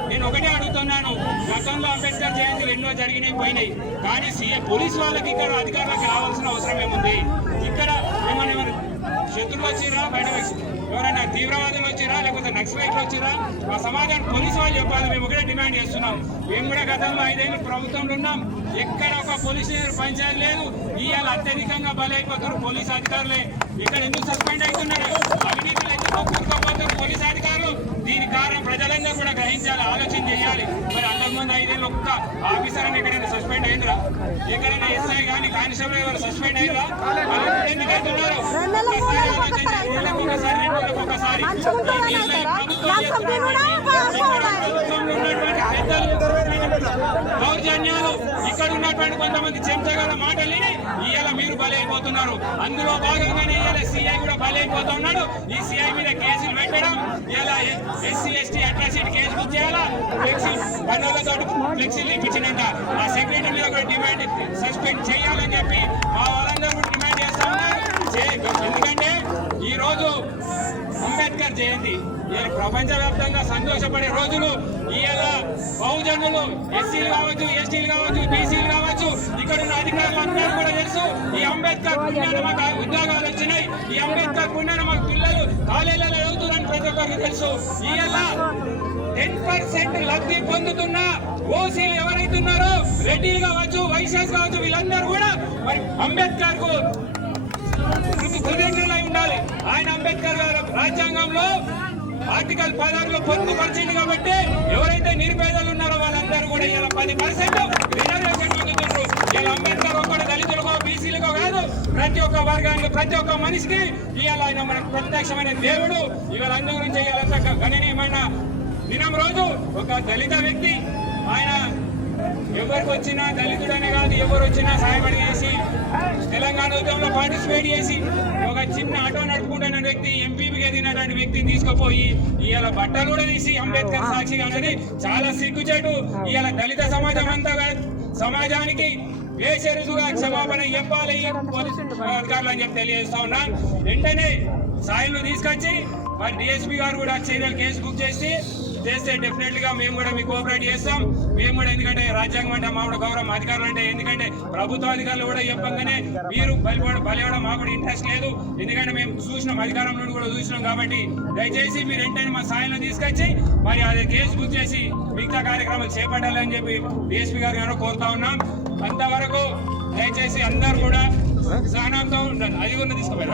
నేను ఒకటే అడుగుతున్నాను, గతంలో అంబేద్కర్ జయంతులు ఎన్నో జరిగినాయి పోయినాయి, కానీ పోలీసు వాళ్ళకి ఇక్కడ అధికారులకు రావాల్సిన అవసరం ఏముంది? ఇక్కడ ఏమైనా శత్రువులు వచ్చిరా, బయట ఎవరైనా తీవ్రవాదులు వచ్చిరా, లేకపోతే నక్సలైట్లు వచ్చిరా? మా సమాజానికి పోలీసు వాళ్ళు చెప్పాలి. మేము ఒకటే డిమాండ్ చేస్తున్నాం. మేము కూడా గతంలో 5 ఏళ్ళు ప్రభుత్వంలో ఉన్నాం. ఎక్కడ ఒక పోలీసు పంచాయతీ లేదు. ఇవాళ అత్యధికంగా బలైపోతారు పోలీసు అధికారులే. ఇక్కడ ఎందుకు సస్పెండ్ అవుతున్నారు? అవినీతులు ఎందుకు కూరుకోపోతారు పోలీసు అధికారులు? దీని కారణం ప్రజలందరూ కూడా గ్రహించాలి, ఆలోచన చేయాలి. మరి అంతకుముందు 5 ఏళ్ళు ఒక్క ఆఫీసర్ అని ఎక్కడైనా సస్పెండ్ అయిందిరా? ఎక్కడైనా ఎస్ఐ కానీ కానిస్టేబుల్ ఎవరు సస్పెండ్ అయ్యారా? ఎందుకు అవుతున్నారు? ఒకసారి ఆలోచన చేయాలి. ఒకసారి 2 నెలలకు ఒకసారి దౌర్జన్యాలు, ఇక్కడ ఉన్నటువంటి కొంతమంది చెంచగల మాటల్ని ఇవాళ మీరు బలైపోతున్నారు. అందులో భాగంగానే ఇవాళ సిఐ కూడా బలైపోతూ ఉన్నాడు. ఈ సిఐ మీద కేసులు పెట్టడం, ఇలా SC ST atrocity case book చేయాలా, పనులతో ఫ్లెక్సీలు ఇప్పించినాక ఆ సెక్రటరీ మీద కూడా డిమాండ్ సస్పెండ్ చేయాలని చెప్పి మా వాళ్ళందరూ కూడా డిమాండ్ చేస్తా ఉన్నారు. ఎందుకంటే ఈ రోజు అంబేద్కర్ జయంతి ప్రపంచవ్యాప్తంగా సంతోషపడే రోజులు. ఇవాళ బహుజనులు, ఎస్సీలు కావచ్చు, ఎస్టీలు కావచ్చు, బీసీలు కావచ్చు, ఇక్కడ ఉన్న అధికారులు అందరూ కూడా తెలుసు, ఈ అంబేద్కర్ పుణ్యాన మాకు ఉద్యోగాలు వచ్చినాయి, ఈ అంబేద్కర్ పుణ్యాన మాకు పిల్లలు కాలేజీలలో చదువుతున్నారని ప్రతి ఒక్కరికి తెలుసు. ఇవాళ 10% లబ్ధి పొందుతున్న ఓసీలు ఎవరైతున్నారో, రెడ్డిలు కావచ్చు, వైశ్యాస్ కావచ్చు, వీళ్ళందరూ కూడా మరి అంబేద్కర్ కు కృతజ్ఞులై ఉండాలి. ఆయన అంబేద్కర్ గారు రాజ్యాంగంలో ఆర్టికల్ 16లో పొందుపరిచింది కాబట్టి ఎవరైతే నిరుపేదలు ఉన్నారో వాళ్ళందరూ కూడా ఇలా 10% రిజర్వేషన్ పొందుతున్నారు. ఇలా అంబేద్కర్ ఒక్కడు దళితులకో బీసీలకో కాదు, ప్రతి ఒక్క వర్గానికి, ప్రతి ఒక్క మనిషికి ఇవాళ ఆయన మనకు ప్రత్యక్షమైన దేవుడు. ఇవాళ అందు గురించి ఇవాళంతా గణనీయమైన దినం రోజు. ఒక దళిత వ్యక్తి, ఆయన ఎవరికి వచ్చినా దళితుడనే కాదు, ఎవరు వచ్చినా సహాయపడి చేసి తెలంగాణ ఉద్యమంలో పార్టిసిపేట్ చేసి ఒక చిన్న ఆటో నడుపుకుంటున్న వ్యక్తి, ఎంపీపీగా ఎదిగినటువంటి వ్యక్తిని తీసుకుపోయి ఇవాళ బట్టలు కూడా తీసి అంబేద్కర్ సాక్షిగా అనేది చాలా సిగ్గుచేటు. ఇవాళ దళిత సమాజం అంతా సమాజానికి బేషరతుగా క్షమాపణ చెప్పాలి అధికారులు అని చెప్పి తెలియజేస్తా ఉన్నా. వెంటనే సాయిల్ను తీసుకొచ్చి మరి డిఎస్పీ గారు కూడా చర్యలు కేసు బుక్ చేస్తే డెఫినెట్ గా మేము కూడా మీకు కోఆపరేట్ చేస్తాం. మేము కూడా ఎందుకంటే రాజ్యాంగం అంటే మా కూడా గౌరవం, అధికారులు అంటే ఎందుకంటే ప్రభుత్వ అధికారులు కూడా చెప్పగానే మీరు బలివడం మాకు కూడా ఇంట్రెస్ట్ లేదు. ఎందుకంటే మేము చూసినాం, అధికారం నుండి కూడా చూసినాం. కాబట్టి దయచేసి మీరు వెంటనే మా సాయంలో తీసుకొచ్చి మరి అదే కేసు బుక్ చేసి మిగతా కార్యక్రమాలు చేపట్టాలని చెప్పి డిఎస్పీ గారు కోరుతా ఉన్నాం. అంతవరకు దయచేసి అందరూ కూడా సహనంతో ఉండాలి. అది కూడా తీసుకుపోయారు.